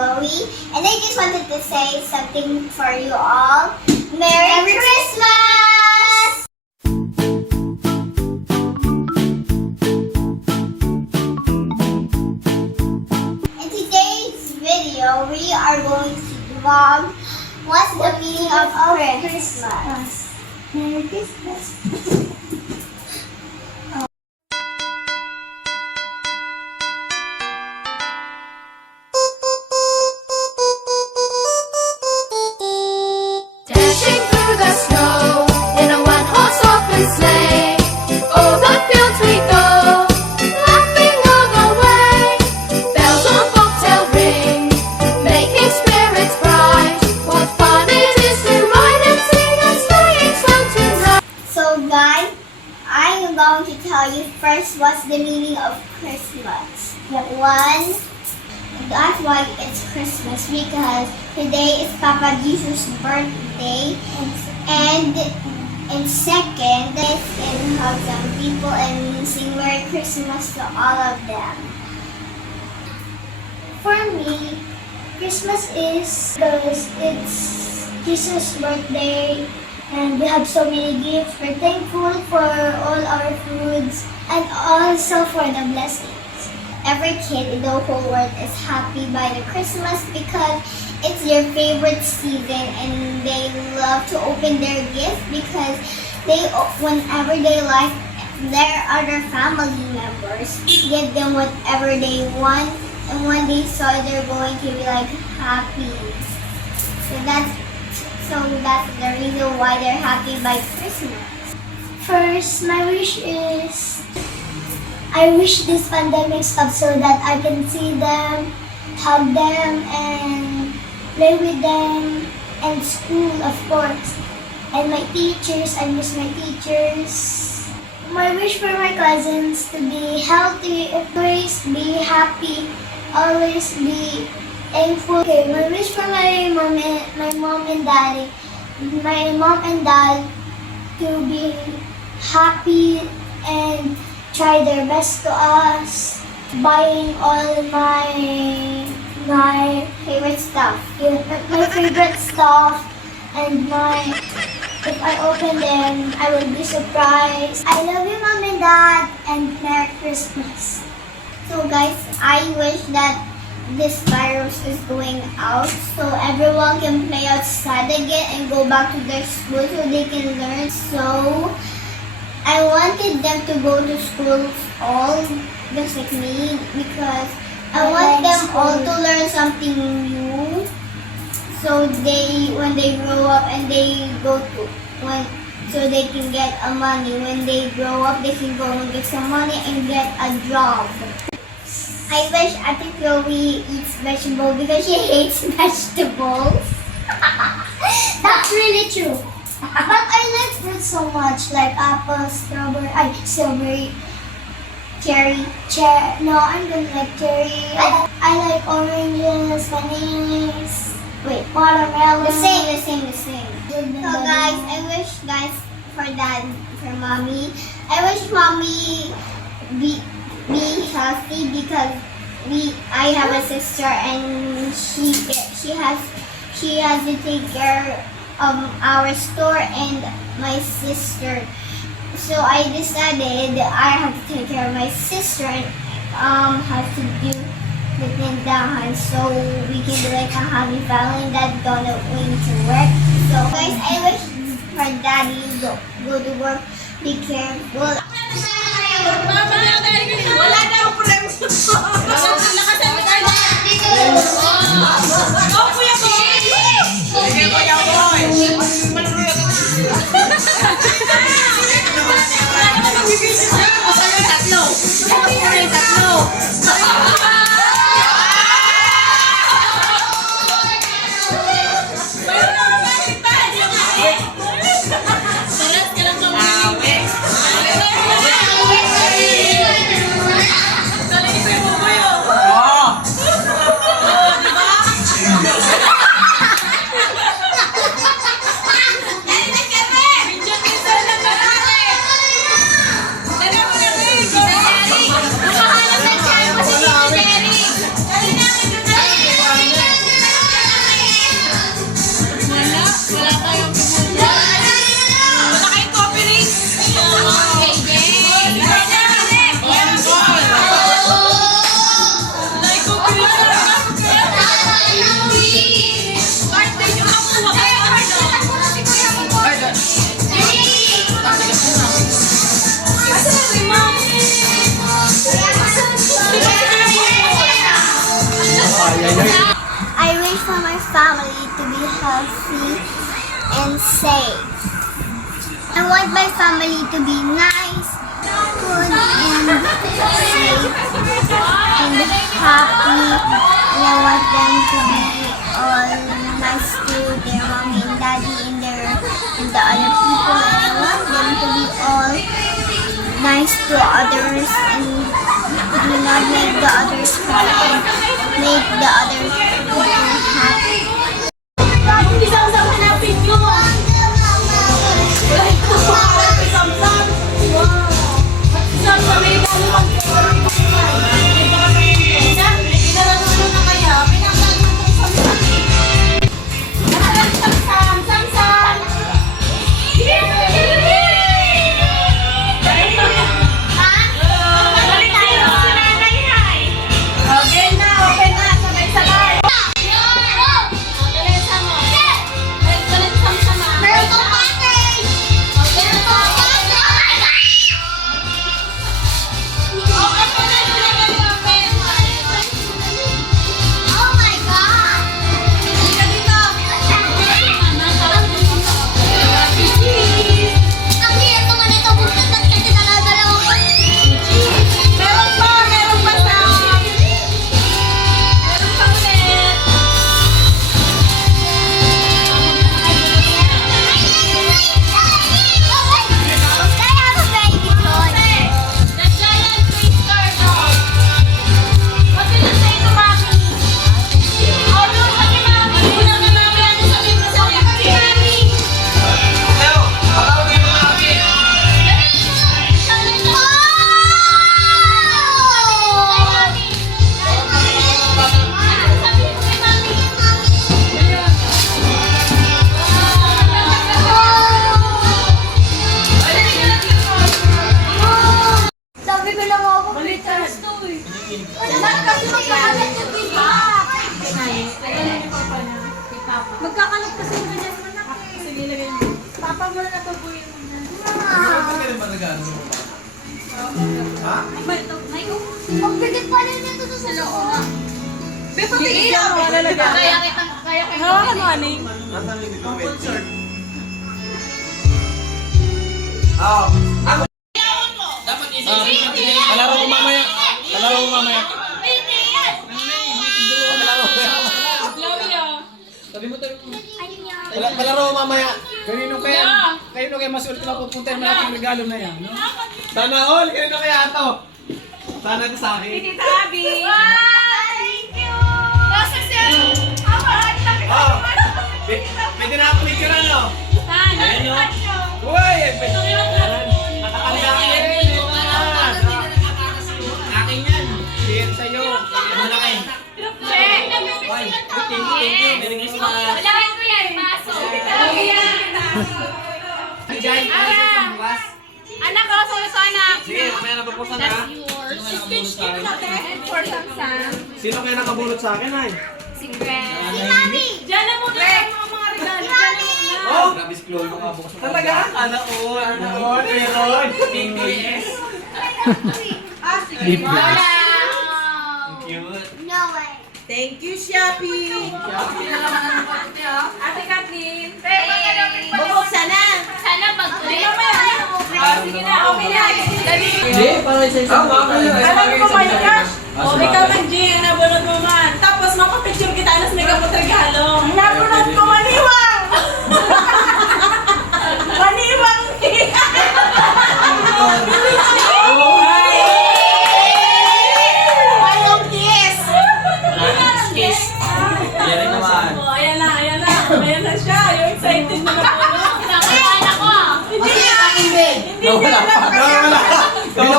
Chloe, and I just wanted to say something for you all. Merry Christmas! In today's video, we are going to vlog what's the meaning of Christmas. Merry Christmas. Dashing through the snow in a one-horse open sleigh. O'er the fields we go, laughing all the way. Bells on bobtail ring, making spirits bright. What fun it is to ride and sing a sleighing song tonight. So guys, I am going to tell you first what's the meaning of Christmas. One, that's why it's Christmas, because today is Papa Jesus' birthday, and second, let's hug some people and sing Merry Christmas to all of them. For me, Christmas is because it's Jesus' birthday and we have so many gifts. We're thankful for all our foods and also for the blessings. Every kid in the whole world is happy by the Christmas because it's their favorite season, and they love to open their gifts because whenever they like their other family members, give them whatever they want, and when they saw it, they're going to be like happy. So that's the reason why they're happy by Christmas. First, my wish is I wish this pandemic stops so that I can see them, hug them, and play with them, and school, of course. And my teachers, I miss my teachers. My wish for my cousins to be healthy, always be happy, always be thankful. Okay, my wish for my mom and daddy, my mom and dad to be happy and try their best to us, buying all my Favorite stuff. my favorite stuff, and if I open them, I will be surprised. I love you, Mom and Dad, and Merry Christmas. So guys, I wish that this virus is going out so everyone can play outside again and go back to their school so they can learn. So I wanted them to go to school all just like me because I want them all to learn something new. So when they grow up and they so they can get a money. When they grow up, they can go and get some money and get a job. I wish Ate Chloe eats vegetables because she hates vegetables. That's really true. But I like fruits so much, like apple, strawberry, Cherry. No, I don't like cherry. I like oranges, bananas, watermelon. The same. So guys, I wish for dad, for mommy. I wish mommy be healthy because I have a sister and she has to take care of our store and my sister. So I decided I have to take care of my sister and have to do the tindahan so we can be like a happy family that's gonna win to work. So guys, I wish for daddy go to work, be careful. Wala na ako problema sa ito. Lakasan mo tayo. Oh, Kuya Boy! Sige, Kuya Boy! Wala naman magbibigay siya. Basta yung tatlo. Basta yung tatlo. Salat ka lang ng Nakahanap na siya kasi family to be healthy and safe. I want my family to be nice, good, and safe, and happy. And I want them to be all nice to their mommy and daddy and the other people. And I want them to be all nice to others and do not make the others cry and make the other people happy. Isang-isang hanapin ko. Isang-isang. Isang-isang may dalawang magkakalat kasi yung ganyan mo na. Sige, lagay mo. Papa mo na napabuhin mo na. Ang bigat pa rin nito sa loob. Beto, tigil mo. Kaya kita. Hawakan mo, Aning. Kalaro mo mamaya. Kalaro mo mamaya. Kalaro mo mamaya. Kanino kaya mas ulit na pupunta yung malaking regalo na yan, no? Sana all, kanino kaya ito? Sana ito sa akin. Tita Abby. Thank you. Nasa siya. Oh, pwede na ako picture no? Sana. Ayun, no? Uy! Nakakalaki. Akin yan. Share sa'yo. Malaki. Uy, thank you. Merry Christmas. Alakin ko yan, maso. Diyan, bukas. Anak ko, sana. Sige, may napapusan na. For Samsung. Sino kaya nakabulot sa akin ay? Si Mami. Diyan na muna ang mga regalo. Diyan na muna. Oh! Talaga? Ano all, meron. BTS. Wala. Cute. No way. Thank you, Shopee. Ate Kathleen. Bubuksan na. Sana mag-ulit. Sige na, okay na. Hindi, para sa isang Alam ko, my gosh. O, ikaw man, G, nabunod mo man. Tapos, mapapicture kita na sa may kapot regalo. Nabunod ko, maniwang! Maniwang! Manong kiss! kiss. Yan naman. O, ayan na, ayan na. Ayan na siya. Yung excited na nabunod. Kinakabahan ako. Hindi niya. Hindi niya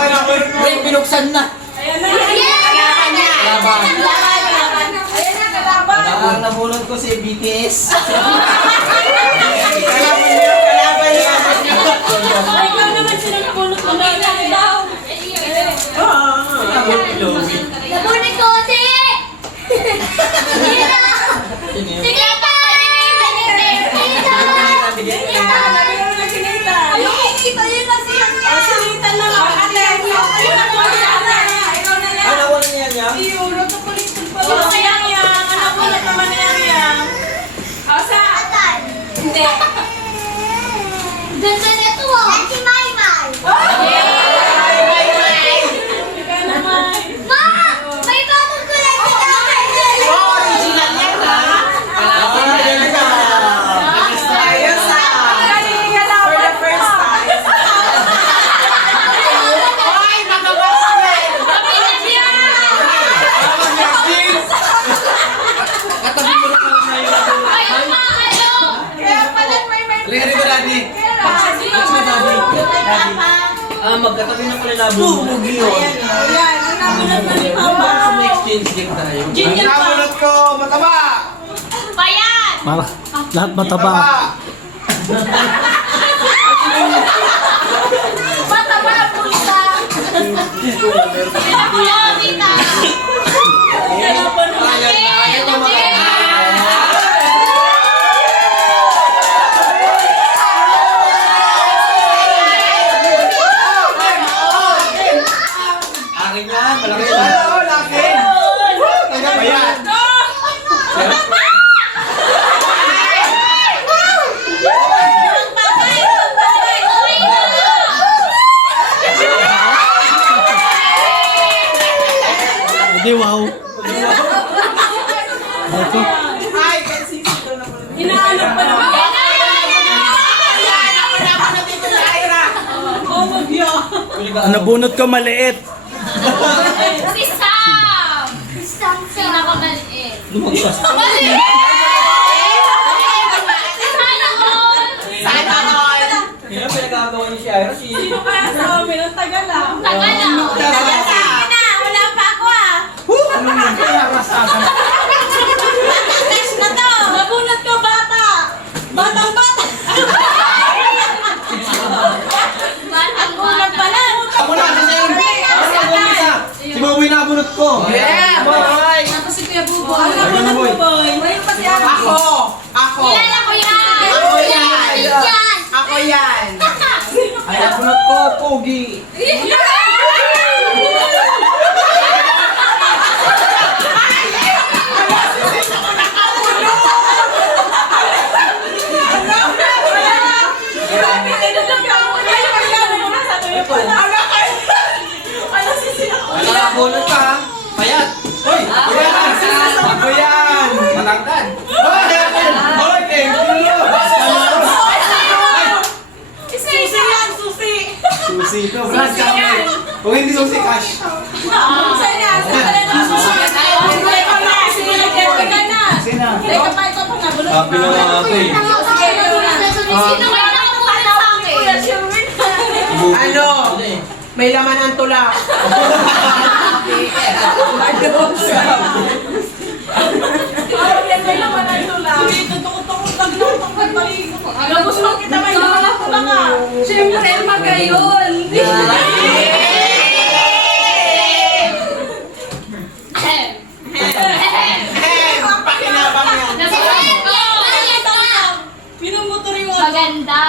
alam kasi. Binuksan na. Ayan na, ayan na. Kalaban niya. Laban. Kalaban. Ayan na, kalaban. Ang nabulot ko si BTS. Ay, ikaw naman sila nabunot mo na lang daw. Nabunod ko, si! Sige pa! Kita yun na siya. Sinitan lang ako. Ate, ayun na po sana. Ikaw na yan. Ano wala niya niya? Euro, tukulit pa. Sino kaya yan? Anak ko na naman yan yan. Lubog yun. Ayan, ang nabunot na ni Papa. May exchange gift tayo. Ang Junior pa. nabunot ko, mataba! Bayan! Lahat mataba. Mataba ang pulsa. Pinapulabita! Akin yan, malaki Ano, yan. laki! Bayan! Hindi, wow. Ito. Hinahanap pa naman. Oh, magyo. Nabunot ko maliit. Si Sam! Pinakamaliit. Lumagpas. Maliit! Sana all! Yan ang pinagagawa niyo si Ira. Sino kaya sa amin? Ang tagal ah. Tagal na. Wala pa ako ah. Ano yun? Kaya rasasan. Test na to. Nabunot ko bata. Batang bata. Batang bata. Ako na, kasi yung... Ano na bumisa? Si Maboy nabunot ko. Yeah, boy! Tapos si Kuya Buboy. Ay, Ano ano, na boy? Buboy? Mayroon pa si Ate. Ako! Kilala ko yan! Ako yan! Yan! Ako yan! Ay, nabunot ko, Pogi! Wala ka bunot ka, ha? Payat! Hoy! Kuyan! Ako yan! Matangkad! Hoy! Hoy! Thank you! Susi yan, susi. Susi ito, Brad, kami. Kung hindi susi, cash. Susi yan, susi na. Sige na. Sina? Teka pa ito pa nga. Bulot Sabi na nga ako eh. Sige, ito na. Sino kaya nakapunta sa akin? Kuya Sherwin. Ano? May laman ang tulak. May naman ang tula. Sige, tutok-tutok lang. Pagpaligo. Gusto kita may naman ang tula ka. Siyempre, magayon. Pakinabang yan. Pinumutori mo. Maganda.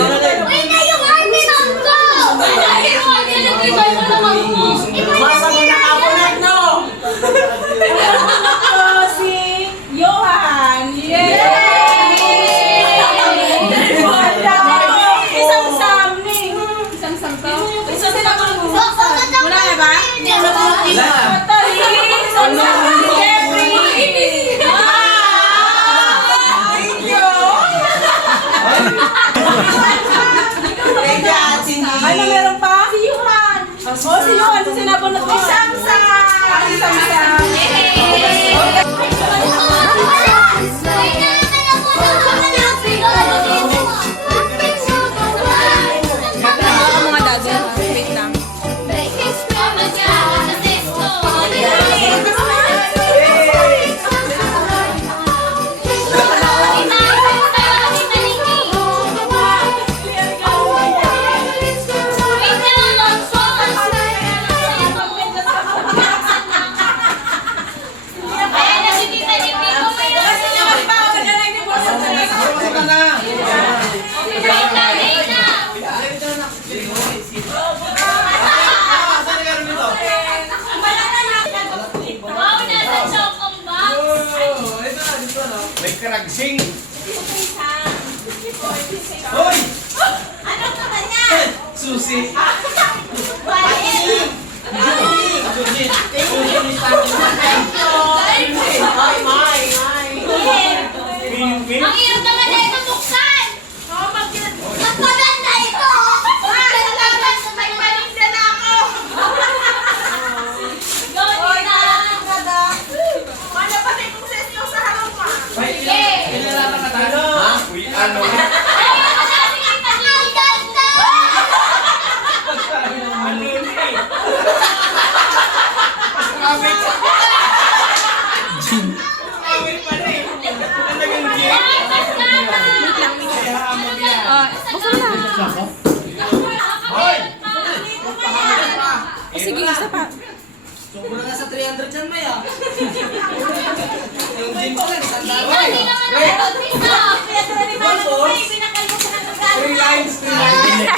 Uy, na yung arminon ko! Ay, huwag yan, nag-ibay mo naman mo. Masa mo nakapunod, no? Si Johan. Yay! Isang samning. Isang samto? Isa sila mga wala na ba? Wala. Isang samning. Jeffrey. Thank you. Thank you, Ate Cindy. Ano meron pa? Si Johan. Oh, si Johan. Si sinabunot mo. Samsang. Si Samsang. Ano ka na? Saan ka rin dito? Wow, nasa chokong box. Oh, ito na, dito na. May karagsing. Hoy! Ano ka ba niya? Susi. Ang hirap naman na ito buksan! Mas maganda ito! Salamat sa may paninda na ako! Go, Nina! Ano pa tayo kung sa inyo sa harap pa? Sige! Ano? Uy, ano? Ay, ano natin sige, isa pa. Sobra na sa 300 yan, May ah. Yung gin ko rin, sandali. Hindi naman ako dito. Three lines, three lines.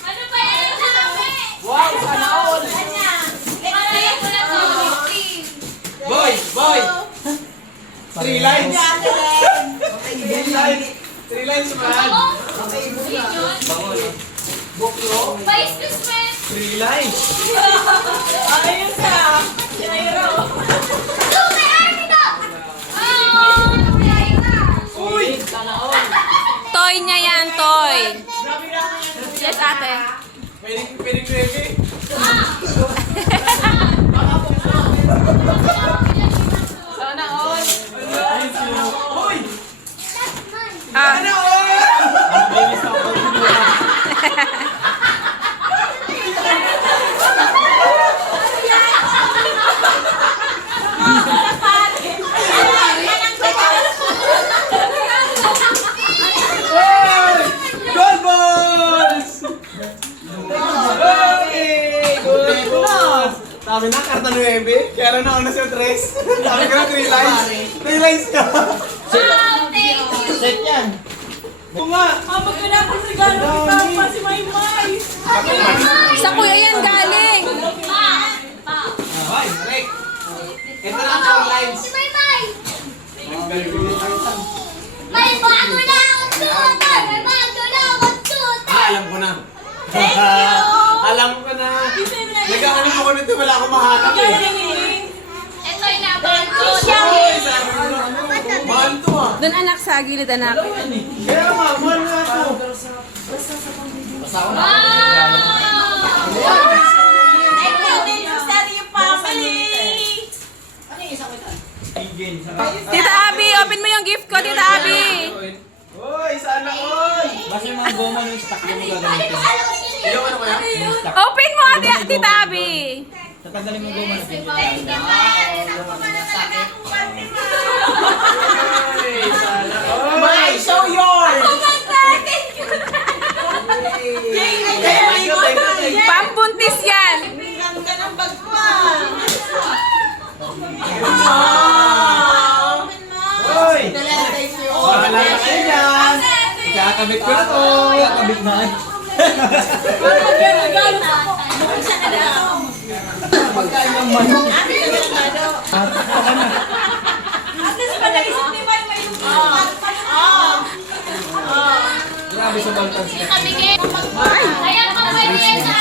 Ano ba yan sabi? Wow, sana all. Parang ko na to. Boy, boy. Three lines. Three lines. Three lines man. Buklo. Vice Christmas. Three lines. Ayun ka. Sinayro. Super Army na. Oh, Uy. Toy niya yan, toy. Yes, ate. Pwede gravy. Sana all. Uy. Ah, Gold balls! Okay! Gold balls! Sabi na, karta 9. Kaya lang nauna siya 3. Sabi ko na 3 lines. 3 lines ka. Set yan. Oo nga. magkala akong regalo ni Papa si Maymay. Sa kuya yan galing. Ay, Rick. Ito na ang 4 lines. May bago na akong tutor! May bago na akong tutor! Alam ko na. Thank you. Alam ko na. Nag-ano mo ko nito, wala akong mahanap eh. Ito yung laban ko. Uy, sabi ko na, mahal to ah. Doon anak sa gilid anak. Kaya nga, mahal nga to. Tita Abby, open mo yung gift ko, Tita Abby. Uy, sana all. Basta yung mga goma ng stock yung gagamitin. Yung ano kaya? Open mo, Tita Abby. Tatanggalin mo yung goma ng stock. Uy, sana all. May, show yours. Thank you, thank you, thank you. Pambuntis yan. Uy! Bahala na kayo dyan. Ikakabit ko na to. Kabit na eh. Pagkain ng manok. Grabe sa Baltans ka. Kaya pabigyan sa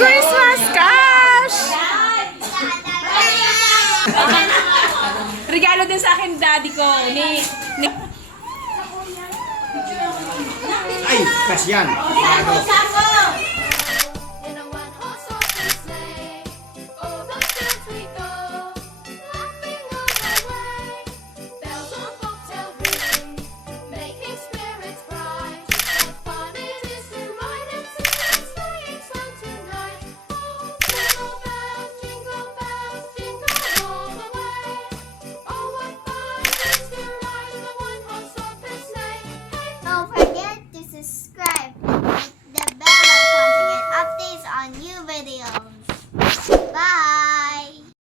Christmas cash. Regalo din sa akin daddy ko. Ni Ay, kas yan. ako.